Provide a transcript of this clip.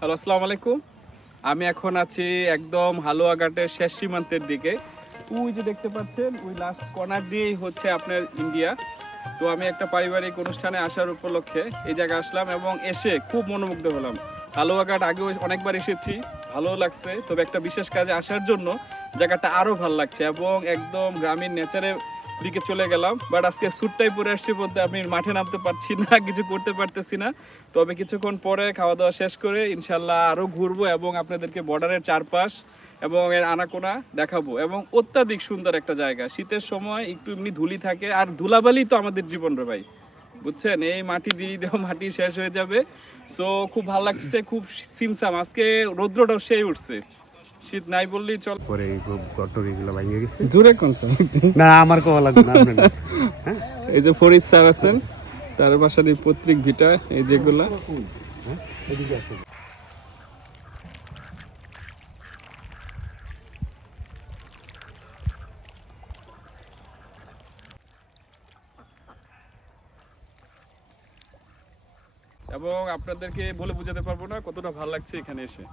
Hello, আসসালামু আলাইকুম। আমি এখন আছি একদম হালুয়াঘাটের শেষ সীমান্তের দিকে। ওই যে দেখতে পাচ্ছেন, ওই লাস্ট কর্নার দিয়েই হচ্ছে আপনার ইন্ডিয়া। তো আমি একটা পারিবারিক অনুষ্ঠানে আসার উপলক্ষে এই জায়গায় আসলাম এবং এসে খুব মনোমুগ্ধ হলাম। হালুয়াঘাট আগেও অনেকবার এসেছি, ভালো লাগছে। তবে একটা বিশেষ কাজে আসার জন্য জায়গাটা আরো ভালো লাগছে এবং একদম গ্রামীণ নেচারের দিকে চলে গেলাম। বাট আজকে স্যুটটাই পরে আসছি বলতে আমি মাঠে নামতে পারছি না, কিছু করতে পারতেছি না। তবে কিছুক্ষণ পরে খাওয়া দাওয়া শেষ করে ইনশাল্লাহ আরো ঘুরবো এবং আপনাদেরকে বর্ডারের চারপাশ এবং এর আনাকোনা দেখাবো। এবং অত্যাধিক সুন্দর একটা জায়গা, শীতের সময় একটু এমনি ধুলি থাকে আর ধুলাবালি তো আমাদের জীবন রে ভাই, বুঝছেন? এই মাটি দিয়ে দেহ মাটি শেষ হয়ে যাবে। সো খুব ভালো লাগছে, খুব সিমসাম। আজকে রৌদ্রটাও সেই উঠছে, শীত নাই বললেই চল। পরে এই গটর এগুলো ভাঙে গেছে। জোরে কোনছে না আমার কোয়া লাগবে না আপনার হ্যাঁ এই যে ফরিদ স্যার আছেন, তার বাসার এই পত্রিক ভিটা এই যেগুলা। হ্যাঁ এদিকে আসুন। এবং আপনাদেরকে বলে বোঝাতে পারবো না কতটা ভালো লাগছে এখানে এসে।